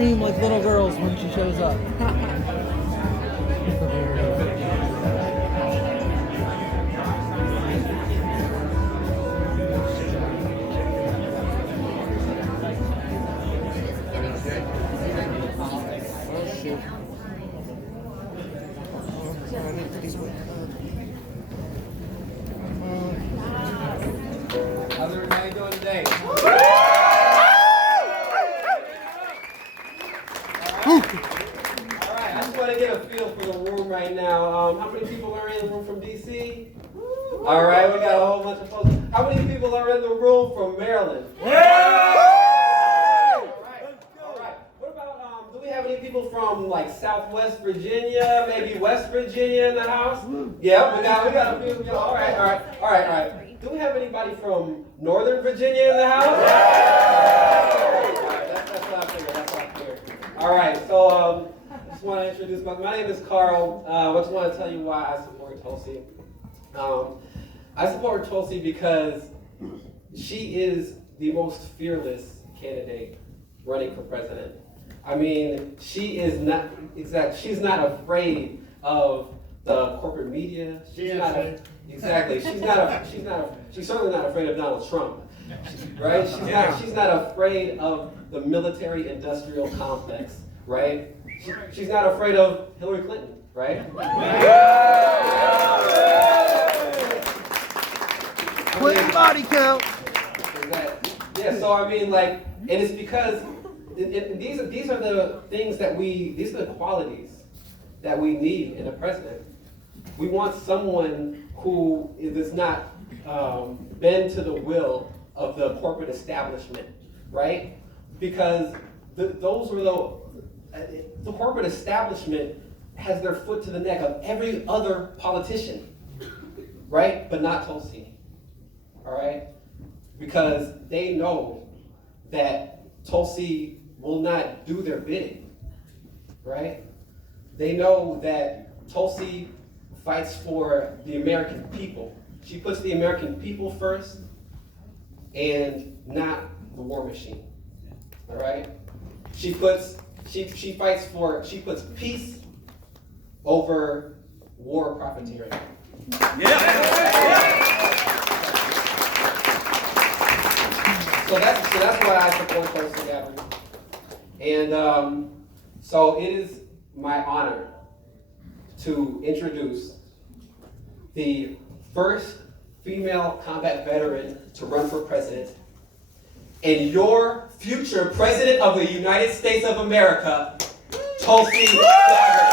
scream like little girls when she shows up. How's everybody doing today? Alright, I just want to get a feel for the room right now. How many people are in the room from DC? Alright, we got a whole bunch of folks. How many people are in the room from Maryland? Alright. What about, do we have any people from like Southwest Virginia, maybe West Virginia in the house? Yeah, we got a few. Alright. Do we have anybody from Northern Virginia in the house? Alright, that's what I figured. Alright, so I just want to introduce my name is Carl. I just want to tell you why I support Tulsi. I support Tulsi because she is the most fearless candidate running for president. I mean, she's not afraid of the corporate media. She's certainly not afraid of Donald Trump, right? She's not afraid of the military-industrial complex, right? She's not afraid of Hillary Clinton, right? Clinton body count. Exactly. Yeah. So I mean, like, and it's because these are the things these are the qualities that we need in a president. We want someone who does not bend to the will of the corporate establishment, right? Because the corporate establishment has their foot to the neck of every other politician, right? But not Tulsi, all right? Because they know that Tulsi will not do their bidding, right? They know that Tulsi fights for the American people. She puts the American people first and not the war machine. All right? She puts peace over war profiteering. So that's why I support Tulsi Gabbard. And so it is my honor to introduce the first female combat veteran to run for president and your future president of the United States of America, Tulsi Gabbard.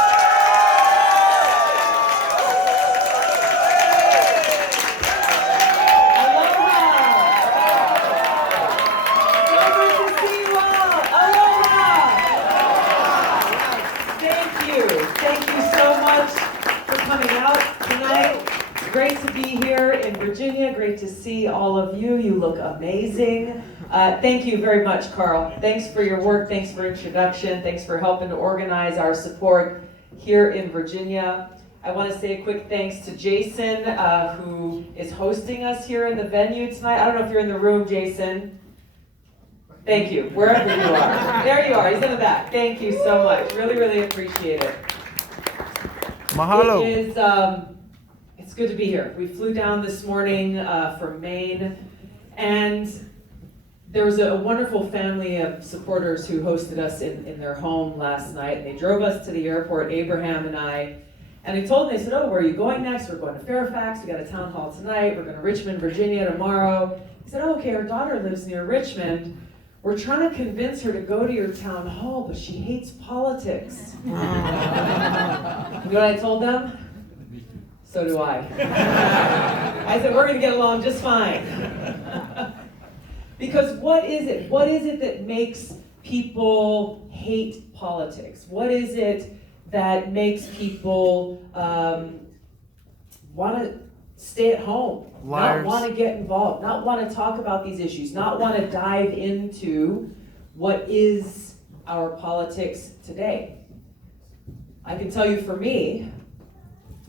Great to be here in Virginia. Great to see all of you. You look amazing. Thank you very much, Carl. Thanks for your work. Thanks for introduction. Thanks for helping to organize our support here in Virginia. I want to say a quick thanks to Jason, who is hosting us here in the venue tonight. I don't know if you're in the room, Jason. Thank you, wherever you are. There you are. He's in the back. Thank you so much. Really, really appreciate it. Mahalo. It is, it's good to be here. We flew down this morning from Maine, and there was a wonderful family of supporters who hosted us in their home last night. They drove us to the airport, Abraham and I, and they told me, they said, oh, where are you going next? We're going to Fairfax. We got a town hall tonight. We're going to Richmond, Virginia tomorrow. He said, oh, okay, our daughter lives near Richmond. We're trying to convince her to go to your town hall, but she hates politics. You know what I told them? So do I. I said, we're going to get along just fine. Because what is it? What is it that makes people hate politics? What is it that makes people want to stay at home, Liars. not want to get involved, not want to talk about these issues, not want to dive into what is our politics today? I can tell you for me,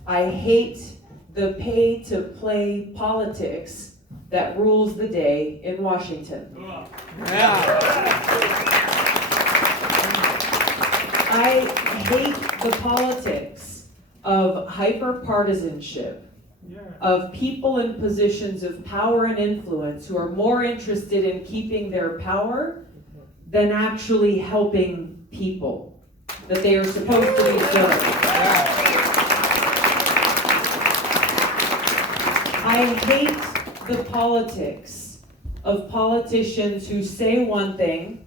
I hate the pay-to-play politics that rules the day in Washington. Yeah. I hate the politics of hyper-partisanship, of people in positions of power and influence who are more interested in keeping their power than actually helping people that they are supposed to be serving. I hate the politics of politicians who say one thing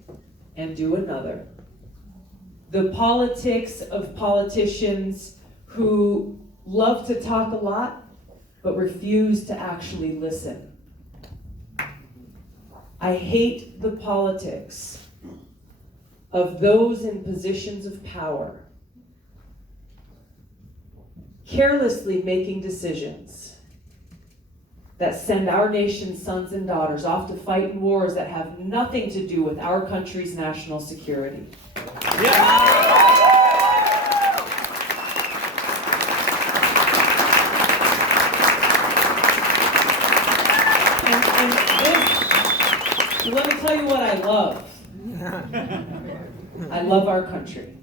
and do another. The politics of politicians who love to talk a lot but refuse to actually listen. I hate the politics of those in positions of power carelessly making decisions that send our nation's sons and daughters off to fight in wars that have nothing to do with our country's national security. And this, let me tell you what I love. I love our country.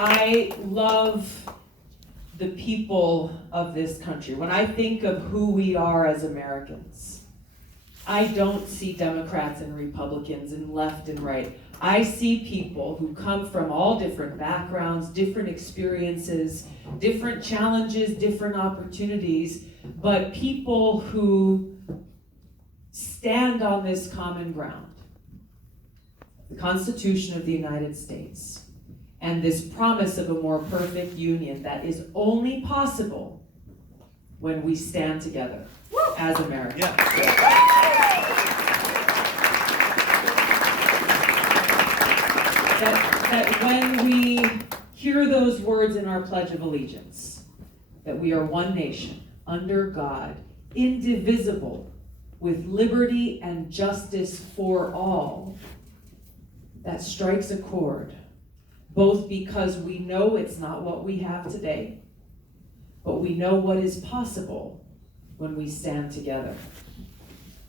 I love the people of this country. When I think of who we are as Americans, I don't see Democrats and Republicans and left and right. I see people who come from all different backgrounds, different experiences, different challenges, different opportunities, but people who stand on this common ground. The Constitution of the United States. And this promise of a more perfect union that is only possible when we stand together as Americans. That when we hear those words in our Pledge of Allegiance, that we are one nation, under God, indivisible, with liberty and justice for all, that strikes a chord. Both because we know it's not what we have today, but we know what is possible when we stand together.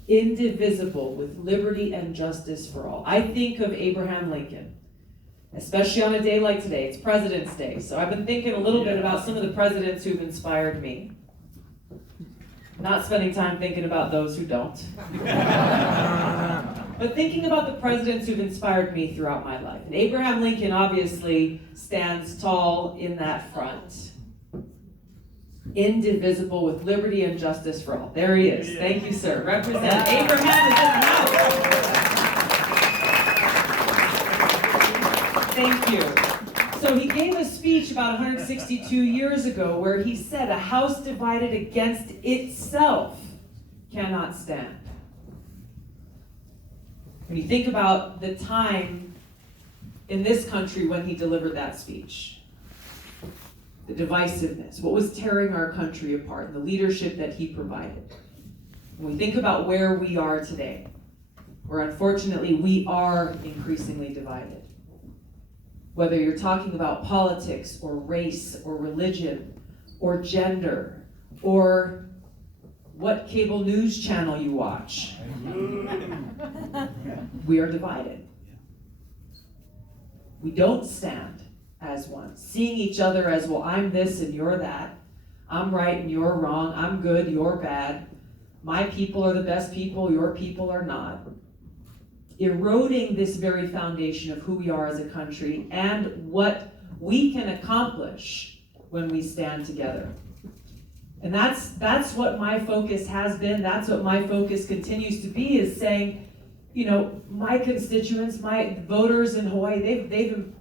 Indivisible with liberty and justice for all. I think of Abraham Lincoln, especially on a day like today. It's President's Day, so I've been thinking a little bit about some of the presidents who've inspired me. Not spending time thinking about those who don't. But thinking about the presidents who've inspired me throughout my life. And Abraham Lincoln obviously stands tall in that front. Indivisible with liberty and justice for all. There he is. Thank you, sir. Represent. Abraham is in the house. Thank you. So he gave a speech about 162 years ago where he said, "A house divided against itself cannot stand." When you think about the time in this country when he delivered that speech, the divisiveness, what was tearing our country apart, and the leadership that he provided. When we think about where we are today, where unfortunately we are increasingly divided, whether you're talking about politics or race or religion or gender or what cable news channel you watch, we are divided. We don't stand as one, seeing each other as, well, I'm this and you're that. I'm right and you're wrong. I'm good, you're bad. My people are the best people, your people are not. Eroding this very foundation of who we are as a country and what we can accomplish when we stand together. And that's what my focus has been. That's what my focus continues to be, is saying, you know, my constituents, my voters in Hawaii, they've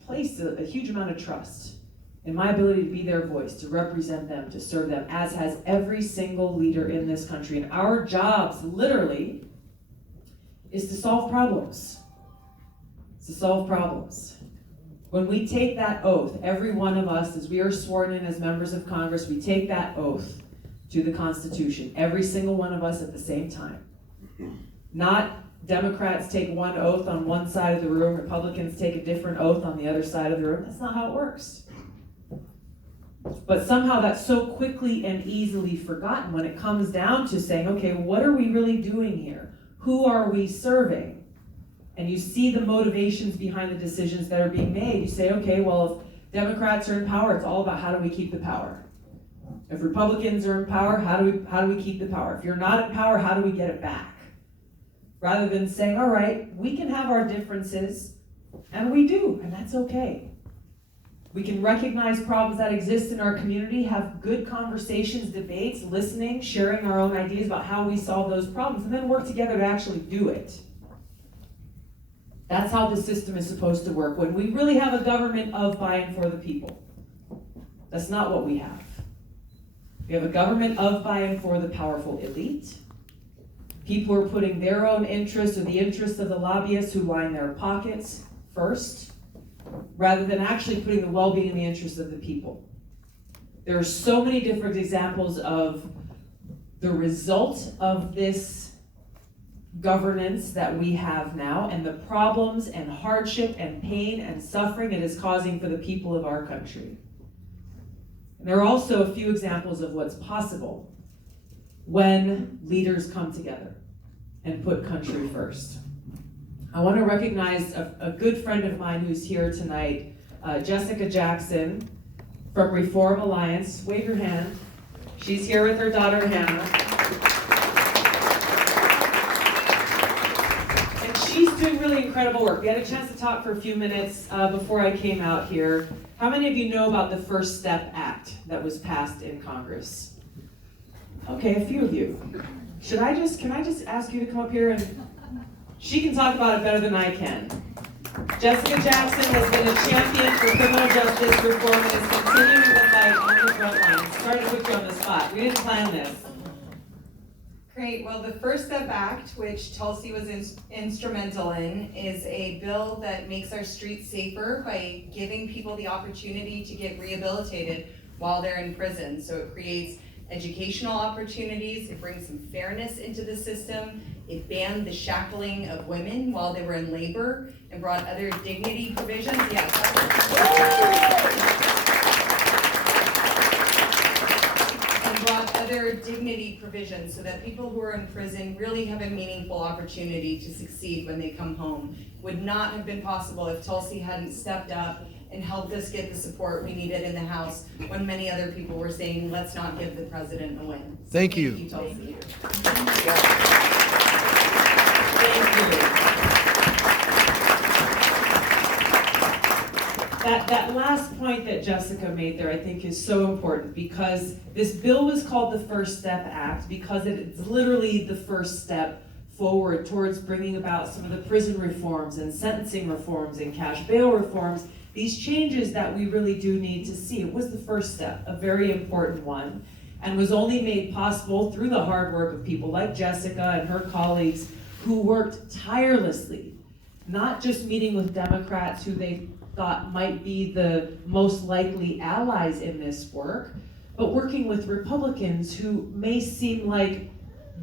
placed a huge amount of trust in my ability to be their voice, to represent them, to serve them, as has every single leader in this country. And our jobs, literally, is to solve problems. It's to solve problems. When we take that oath, every one of us, as we are sworn in as members of Congress, we take that oath to the Constitution, every single one of us at the same time. Not Democrats take one oath on one side of the room, Republicans take a different oath on the other side of the room. That's not how it works. But somehow that's so quickly and easily forgotten when it comes down to saying, okay, what are we really doing here? Who are we serving? and you see the motivations behind the decisions that are being made, you say, okay, well, if Democrats are in power, it's all about how do we keep the power. If Republicans are in power, how do we keep the power? If you're not in power, how do we get it back? Rather than saying, all right, we can have our differences, and we do, and that's okay. We can recognize problems that exist in our community, have good conversations, debates, listening, sharing our own ideas about how we solve those problems, and then work together to actually do it. That's how the system is supposed to work, when we really have a government of, by, and for the people. That's not what we have. We have a government of, by, and for the powerful elite. People who are putting their own interests or the interests of the lobbyists who line their pockets first, rather than actually putting the well-being and the interests of the people. There are so many different examples of the result of this governance that we have now and the problems and hardship and pain and suffering it is causing for the people of our country. And there are also a few examples of what's possible when leaders come together and put country first. I want to recognize a good friend of mine who's here tonight, Jessica Jackson from Reform Alliance. Wave your hand. She's here with her daughter, Hannah. And she's doing really incredible work. We had a chance to talk for a few minutes before I came out here. How many of you know about the First Step Act that was passed in Congress? Okay, a few of you. Can I just ask you to come up here and she can talk about it better than I can. Jessica Jackson has been a champion for criminal justice reform and is continuing the fight on the front lines. Sorry to put you on the spot. We didn't plan this. Great. Well, the First Step Act, which Tulsi was instrumental in, is a bill that makes our streets safer by giving people the opportunity to get rehabilitated while they're in prison. So it creates educational opportunities, it brings some fairness into the system, it banned the shackling of women while they were in labor, and brought other dignity provisions. Yeah, and brought other dignity provisions so that people who are in prison really have a meaningful opportunity to succeed when they come home. Would not have been possible if Tulsi hadn't stepped up and helped us get the support we needed in the House when many other people were saying, let's not give the president a win. So Thank you. Thank you, Tulsi. Thank you. That last point that Jessica made there, I think, is so important because this bill was called the First Step Act because it's literally the first step forward towards bringing about some of the prison reforms and sentencing reforms and cash bail reforms, these changes that we really do need to see. It was the first step, a very important one, and was only made possible through the hard work of people like Jessica and her colleagues who worked tirelessly, not just meeting with Democrats who they thought might be the most likely allies in this work, but working with Republicans who may seem like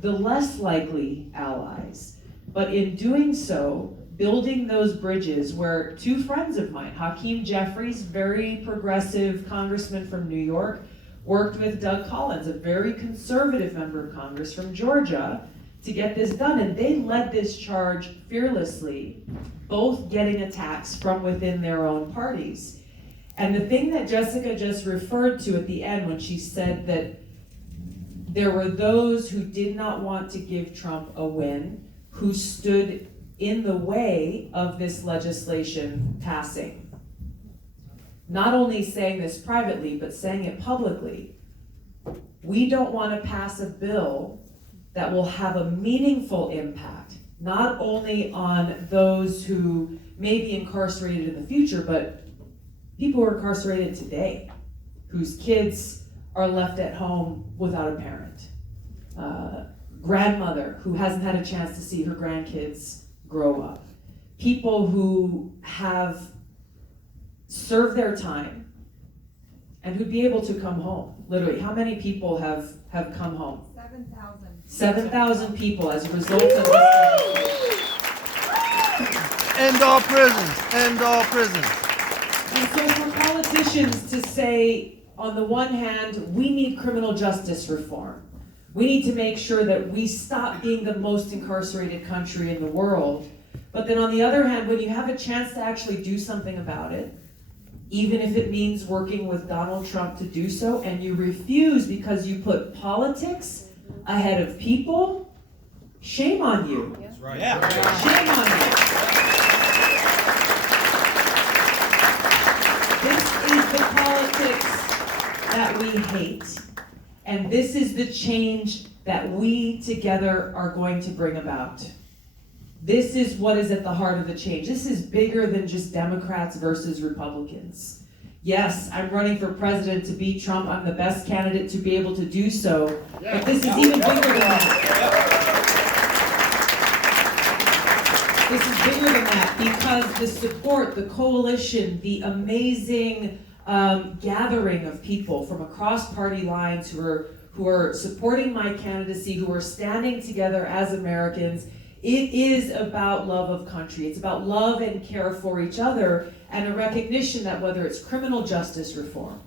the less likely allies. But in doing so, building those bridges where two friends of mine, Hakeem Jeffries, very progressive congressman from New York, worked with Doug Collins, a very conservative member of Congress from Georgia, to get this done. And they led this charge fearlessly, both getting attacks from within their own parties. And the thing that Jessica just referred to at the end when she said that there were those who did not want to give Trump a win, who stood in the way of this legislation passing. Not only saying this privately, but saying it publicly. We don't want to pass a bill that will have a meaningful impact, not only on those who may be incarcerated in the future, but people who are incarcerated today, whose kids are left at home without a parent. Grandmother who hasn't had a chance to see her grandkids grow up. People who have served their time and who'd be able to come home. Literally, how many people have come home? 7,000. 7,000 people as a result of this. End all prisons. End all prisons. And so for politicians to say, on the one hand, we need criminal justice reform. We need to make sure that we stop being the most incarcerated country in the world, But then on the other hand, when you have a chance to actually do something about it, even if it means working with Donald Trump to do so, and you refuse because you put politics ahead of people, shame on you. That's right. Shame on you. This is the politics that we hate. And this is the change that we together are going to bring about. This is what is at the heart of the change. This is bigger than just Democrats versus Republicans. Yes, I'm running for president to beat Trump. I'm the best candidate to be able to do so. But this is even bigger than that. This is bigger than that because the support, the coalition, the amazing gathering of people from across party lines who are supporting my candidacy, who are standing together as Americans. It is about love of country. It's about love and care for each other and a recognition that whether it's criminal justice reform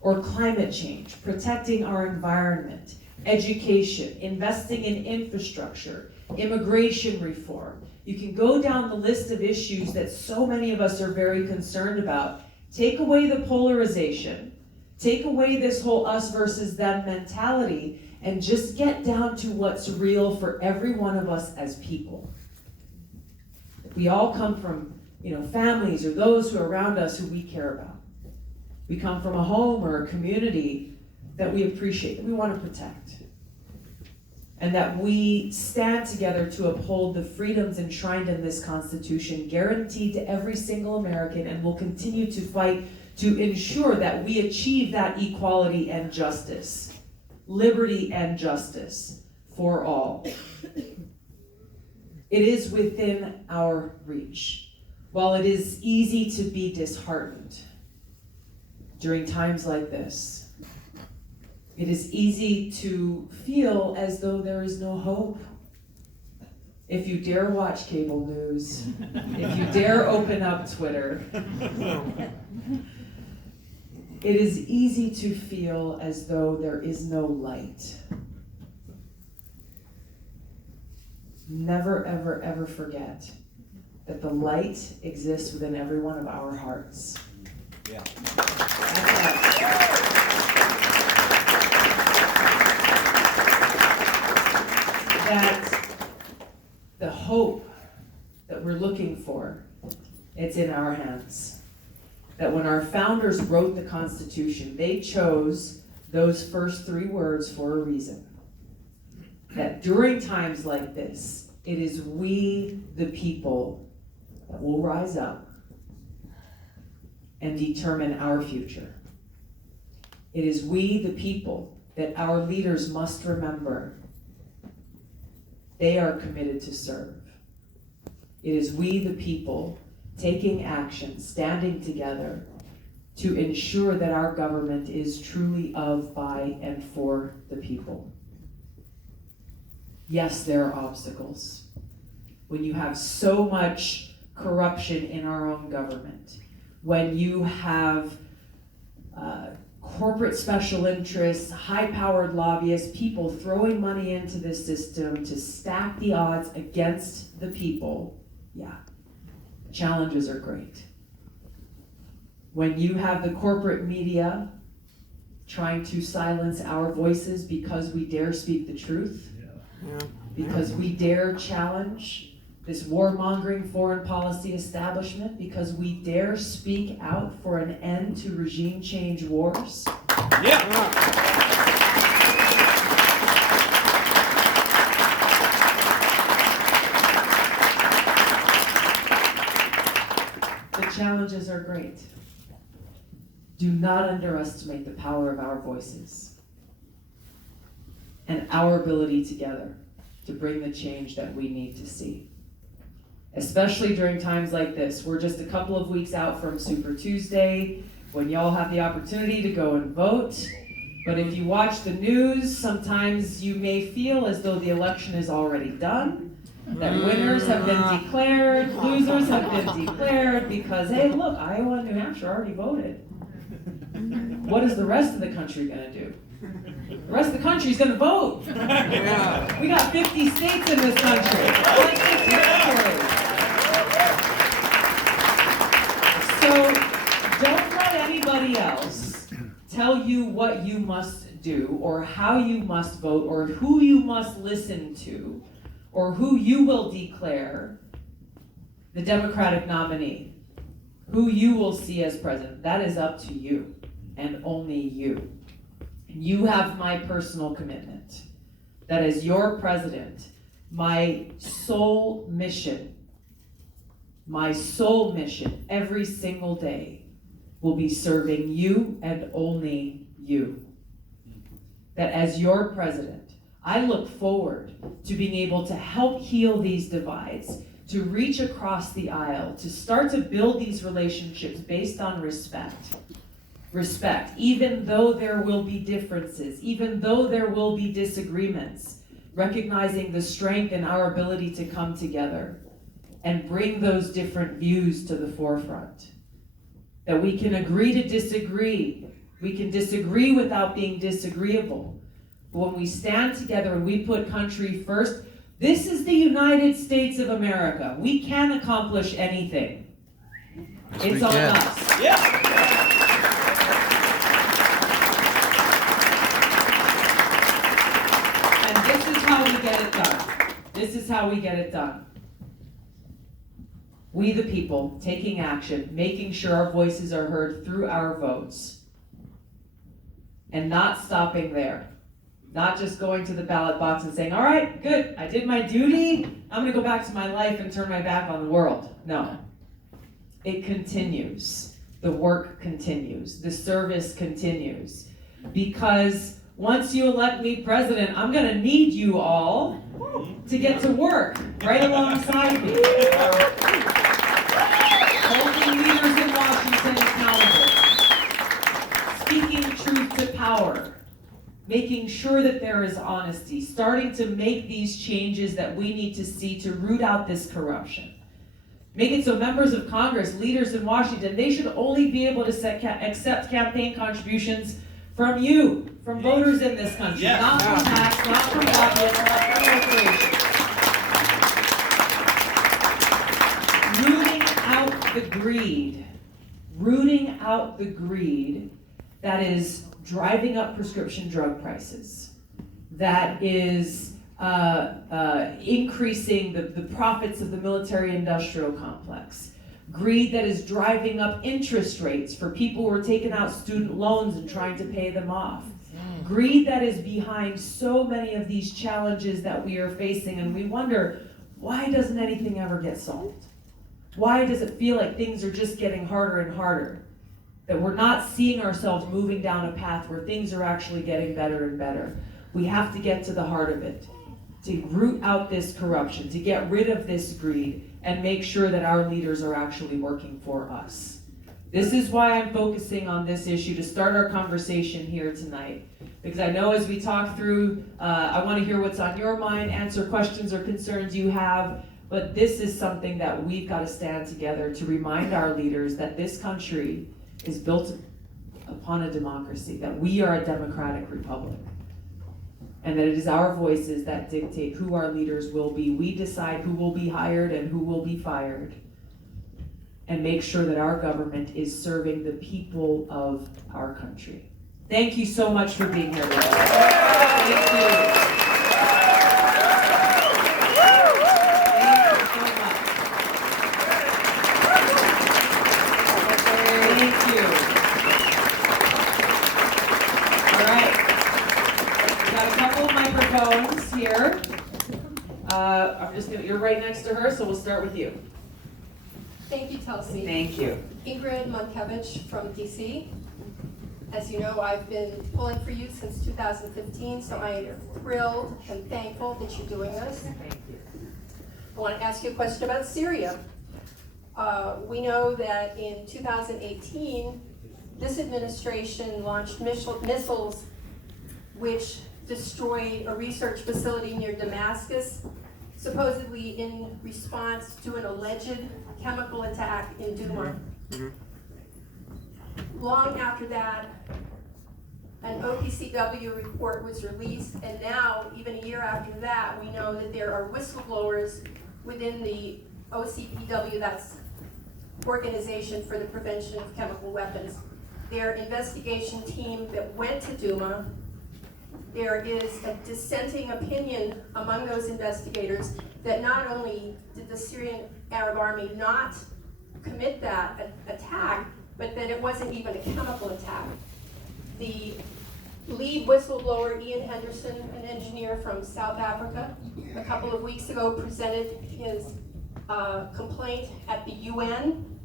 or climate change, protecting our environment, education, investing in infrastructure, immigration reform, you can go down the list of issues that so many of us are very concerned about. Take away the polarization, take away this whole us versus them mentality, and just get down to what's real for every one of us as people. We all come from, families or those who are around us who we care about. We come from a home or a community that we appreciate, that we want to protect. And that we stand together to uphold the freedoms enshrined in this Constitution, guaranteed to every single American, and will continue to fight to ensure that we achieve that equality and justice. Liberty and justice for all. It is within our reach. While it is easy to be disheartened during times like this, it is easy to feel as though there is no hope. If you dare watch cable news, if you dare open up Twitter, it is easy to feel as though there is no light. Never, ever, ever forget that the light exists within every one of our hearts. Yeah. That the hope that we're looking for, it's in our hands. That when our founders wrote the Constitution, they chose those first three words for a reason. That during times like this, it is we, the people, that will rise up and determine our future. It is we, the people, that our leaders must remember they are committed to serve. It is we, the people, taking action, standing together to ensure that our government is truly of, by, and for the people. Yes, there are obstacles. When you have so much corruption in our own government, when you have corporate special interests, high-powered lobbyists, people throwing money into this system to stack the odds against the people, challenges are great. When you have the corporate media trying to silence our voices because we dare speak the truth, because we dare challenge this warmongering foreign policy establishment, because we dare speak out for an end to regime change wars. The challenges are great. Do not underestimate the power of our voices and our ability together to bring the change that we need to see. Especially during times like this. We're just a couple of weeks out from Super Tuesday, when y'all have the opportunity to go and vote. But if you watch the news, sometimes you may feel as though the election is already done, that winners have been declared, losers have been declared, because, hey, look, Iowa and New Hampshire already voted. What is the rest of the country gonna do? The rest of the country is gonna vote. We got 50 states in this country. Like 50 territories. anybody else tell you what you must do, or how you must vote, or who you must listen to, or who you will declare the Democratic nominee, who you will see as president, that is up to you, and only you. You have my personal commitment that as your president, my sole mission every single day will be serving you and only you. That as your president, I look forward to being able to help heal these divides, to reach across the aisle, to start to build these relationships based on respect. Respect, even though there will be differences, even though there will be disagreements, recognizing the strength in our ability to come together and bring those different views to the forefront. That we can agree to disagree. We can disagree without being disagreeable. But when we stand together and we put country first, this is the United States of America. We can accomplish anything. Yes, it's we on can. us. Yeah. And this is how we get it done. This is how we get it done. We the people taking action, making sure our voices are heard through our votes, and not stopping there. Not just going to the ballot box and saying, all right, good, I did my duty, I'm gonna go back to my life and turn my back on the world. No. It continues. The work continues. The service continues. Because once you elect me president, I'm gonna need you all to get to work right alongside me. Holding leaders in Washington accountable. Speaking truth to power. Making sure that there is honesty, starting to make these changes that we need to see to root out this corruption. Make it so members of Congress, leaders in Washington, they should only be able to accept campaign contributions from you, from voters in this country, Yes. not from PACs, not from lobbyists, not from corporations. Rooting out the greed that is driving up prescription drug prices, that is increasing the profits of the military-industrial complex, greed that is driving up interest rates for people who are taking out student loans and trying to pay them off, greed that is behind so many of these challenges that we are facing, and we wonder, why doesn't anything ever get solved? Why does it feel like things are just getting harder and harder? That we're not seeing ourselves moving down a path where things are actually getting better and better. We have to get to the heart of it, to root out this corruption, to get rid of this greed, and make sure that our leaders are actually working for us. This is why I'm focusing on this issue to start our conversation here tonight. Because I know as we talk through, I want to hear what's on your mind, answer questions or concerns you have, but this is something that we've got to stand together to remind our leaders that this country is built upon a democracy, that we are a democratic republic, and that it is our voices that dictate who our leaders will be. We decide who will be hired and who will be fired, and make sure that our government is serving the people of our country. Thank you so much for being here with us. Thank you. Here. You're right next to her, so we'll start with you. Thank you, Tulsi. Thank you. Ingrid Monkevich from DC. As you know, I've been pulling for you since 2015, so I am thrilled and thankful that you're doing this. Thank you. I want to ask you a question about Syria. We know that in 2018, this administration launched missiles which destroyed a research facility near Damascus, supposedly in response to an alleged chemical attack in Duma. Long after that, an OPCW report was released, and now, even a year after that, we know that there are whistleblowers within the OCPW, that's Organization for the Prevention of Chemical Weapons, their investigation team that went to Duma. There is a dissenting opinion among those investigators that not only did the Syrian Arab Army not commit that attack, but that it wasn't even a chemical attack. The lead whistleblower, Ian Henderson, an engineer from South Africa, a couple of weeks ago presented his complaint at the UN.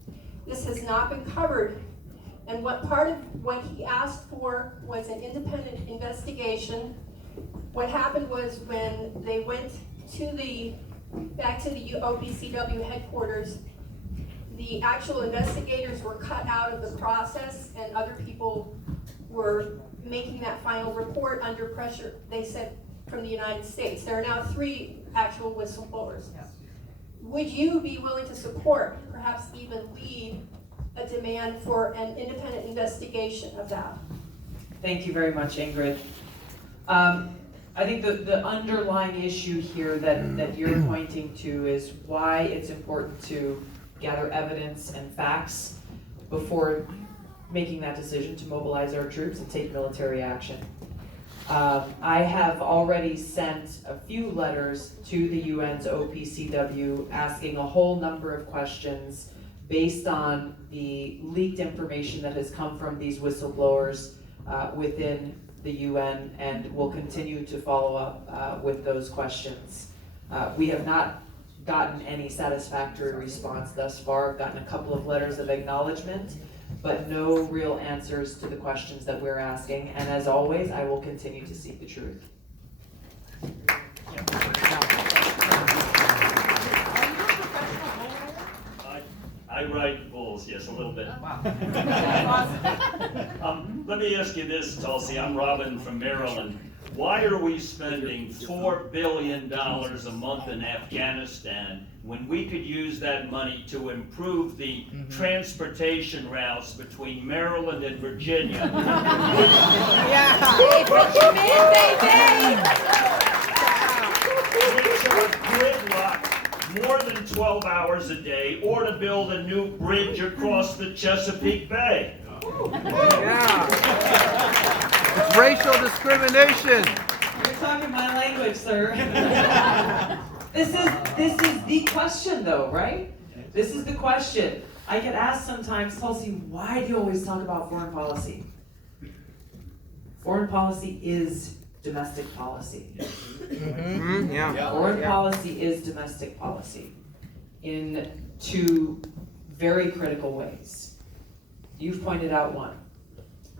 This has not been covered. And what part of what he asked for was an independent investigation. What happened was when they went back to the OPCW headquarters, the actual investigators were cut out of the process and other people were making that final report under pressure, they said, from the United States. There are now 3 actual whistleblowers. Would you be willing to support, perhaps even lead, a demand for an independent investigation of that? Thank you very much, Ingrid. I think the underlying issue here that you're pointing to is why it's important to gather evidence and facts before making that decision to mobilize our troops and take military action. I have already sent a few letters to the UN's OPCW asking a whole number of questions based on the leaked information that has come from these whistleblowers within the UN, and will continue to follow up with those questions. We have not gotten any satisfactory response thus far. I've gotten a couple of letters of acknowledgement, but no real answers to the questions that we're asking. And as always, I will continue to seek the truth. I write bulls, yes, a little bit. Let me ask you this, Tulsi. I'm Robin from Maryland. Why are we spending $4 billion a month in Afghanistan when we could use that money to improve the transportation routes between Maryland and Virginia? Which are gridlocked more than 12 hours a day, or to build a new bridge across the Chesapeake Bay. It's racial discrimination. You're talking my language, sir. This is the question, though, right? This is the question. I get asked sometimes, Tulsi, why do you always talk about foreign policy? Foreign policy is domestic policy. Foreign policy is domestic policy in 2 very critical ways. You've pointed out one,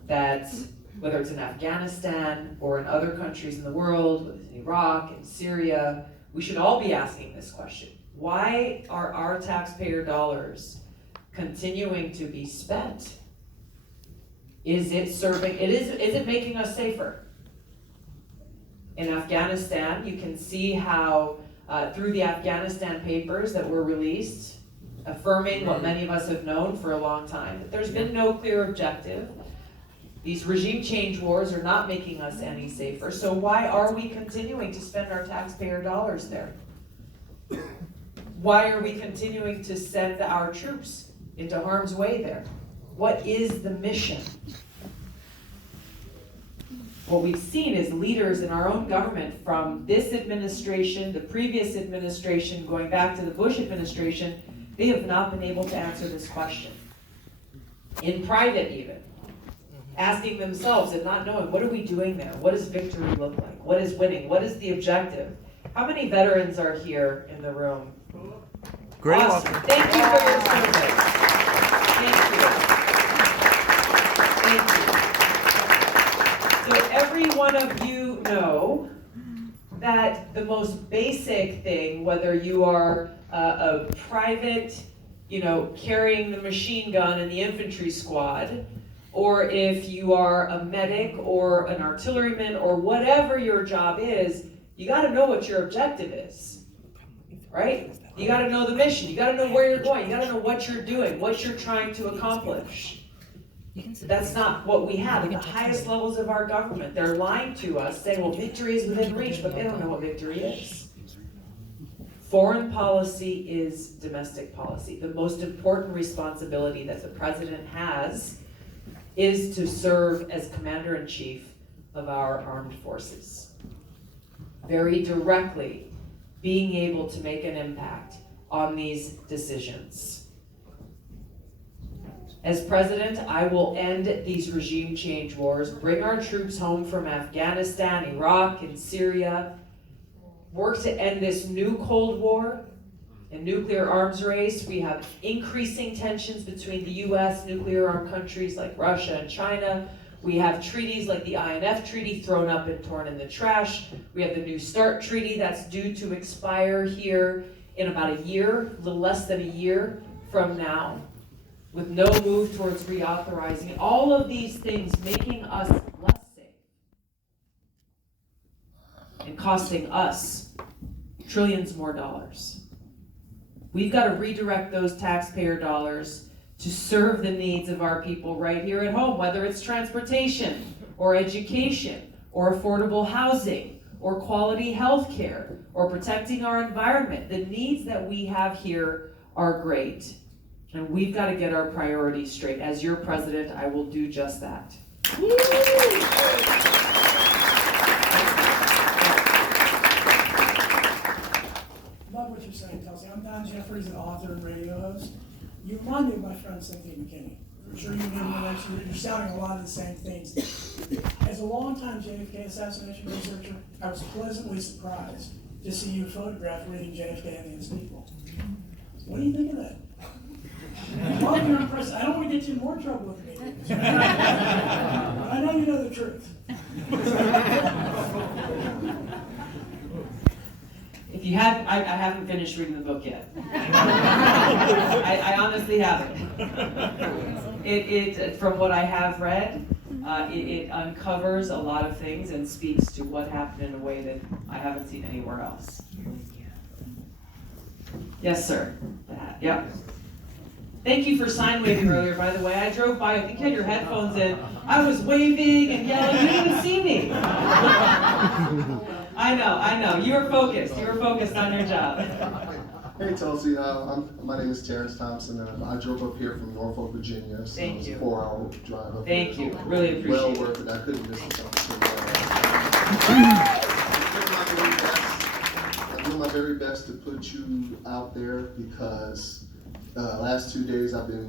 that whether it's in Afghanistan or in other countries in the world, whether it's in Iraq and Syria, we should all be asking this question. Why are our taxpayer dollars continuing to be spent? Is it making us safer? In Afghanistan, you can see how through the Afghanistan papers that were released, affirming what many of us have known for a long time, that there's been no clear objective. These regime change wars are not making us any safer, so why are we continuing to spend our taxpayer dollars there? Why are we continuing to send our troops into harm's way there? What is the mission? What we've seen is leaders in our own government, from this administration, the previous administration, going back to the Bush administration, they have not been able to answer this question. In private even, asking themselves and not knowing, what are we doing there? What does victory look like? What is winning? What is the objective? How many veterans are here in the room? Great. Awesome. Thank you for your service. Thank you. So every one of you know that the most basic thing, whether you are a private, carrying the machine gun in the infantry squad, or if you are a medic or an artilleryman or whatever your job is, you got to know what your objective is, right? You got to know the mission. You got to know where you're going. You got to know what you're doing, what you're trying to accomplish. That's not what we have at the highest levels of our government. They're lying to us, saying, well, victory is within reach, but they don't know what victory is. Foreign policy is domestic policy. The most important responsibility that the president has is to serve as Commander-in-Chief of our armed forces. Very directly being able to make an impact on these decisions. As president, I will end these regime change wars, bring our troops home from Afghanistan, Iraq, and Syria, work to end this new Cold War and nuclear arms race. We have increasing tensions between the US, nuclear armed countries like Russia and China. We have treaties like the INF Treaty thrown up and torn in the trash. We have the New START Treaty that's due to expire here in about a year, a little less than a year from now, with no move towards reauthorizing. All of these things making us less safe and costing us trillions more dollars. We've got to redirect those taxpayer dollars to serve the needs of our people right here at home, whether it's transportation or education or affordable housing or quality health care or protecting our environment. The needs that we have here are great, and we've got to get our priorities straight. As your president, I will do just that. Love what you're saying, Tulsi. I'm Don Jeffries, an author and radio host. You remind me of my friend Cynthia McKinney. I'm sure you knew her next year. You're sounding a lot of the same things. As a longtime JFK assassination researcher, I was pleasantly surprised to see you photograph reading JFK and his people. What do you think of that? Well, you're impressed. I don't want to get you in more trouble with me. But I know you know the truth. If you have, I haven't finished reading the book yet. I honestly haven't. It from what I have read, it uncovers a lot of things and speaks to what happened in a way that I haven't seen anywhere else. Yes, sir. That, yep. Thank you for sign waving earlier, by the way. I drove by, I think you had your headphones in. I was waving and yelling, you didn't even see me. I know. You were focused on your job. Hey Tulsi, my name is Terrence Thompson. I drove up here from Norfolk, Virginia, so Thank it was you. a 4-hour drive up Thank here. you. Really appreciate Well it. worth it. I couldn't miss this opportunity. I'm doing my very best to put you out there because last 2 days I've been